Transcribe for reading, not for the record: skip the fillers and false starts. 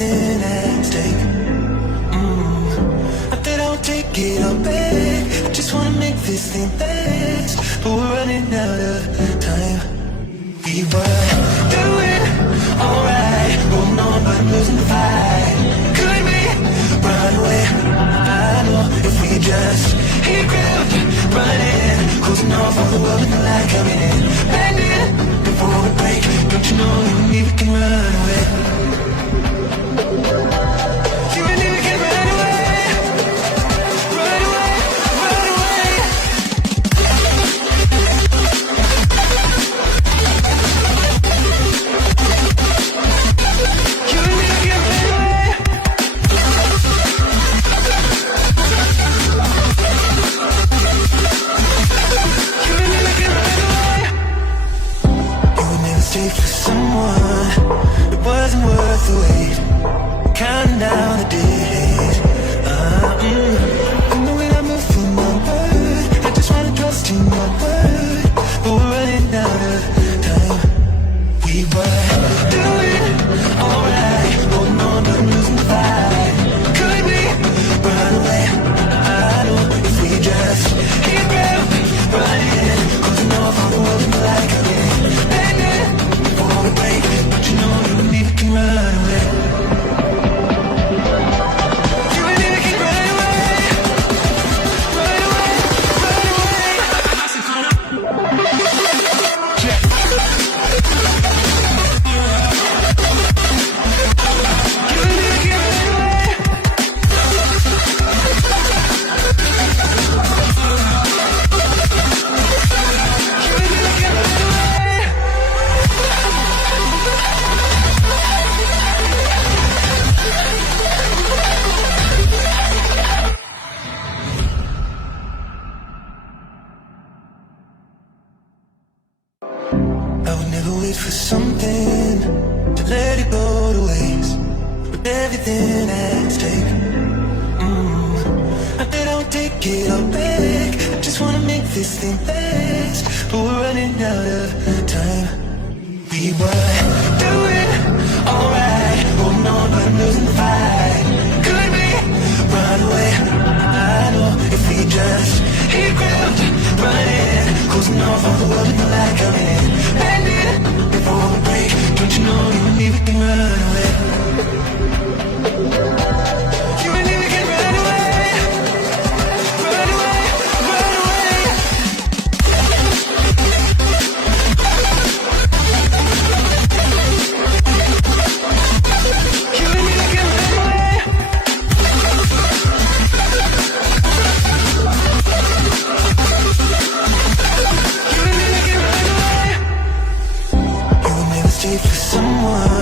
everything at stake. Not that I'll take it all back, I just wanna make this thing last, but we're running out of time. We were doing alright, holding on but I'm losing the fight. Could we run away? I know if we just hit ground, running, closing off all the world and the light coming in, bending before we break. Don't you know you and me, we can run away. You and me, we can run away. Run away, run away. You and me, we can run away. You and me, we can run away. You would never stay for someone that wasn't worth the wait. Counting down the days. And the way I move for my word, I just wanna trust in my word, but we're running out of time. We were doing alright, holding on but I'm losing the fight. Could we run away? I know if we just hit ground, running, closing off all the world and the light coming in, bending before we break. But you know you and me, we can run away. You and me, we can run away. Run away, run away. You and me, we can run away. You and me, we can run away. I would never wait for something to let it go to waste, with everything at stake. Not that I'll take it all back, I just wanna make this thing last, but we're running out of time. We were doing alright, holding on but I'm losing the fight. Could we run away? I know if we just hit ground, running, closing off all the world and the light coming in, bending before we break. Don't you know you and me, we can run away. You and me, we can run away. Run away, run away. You and me, we can run away. You and me, we can run away. You would never stay for someone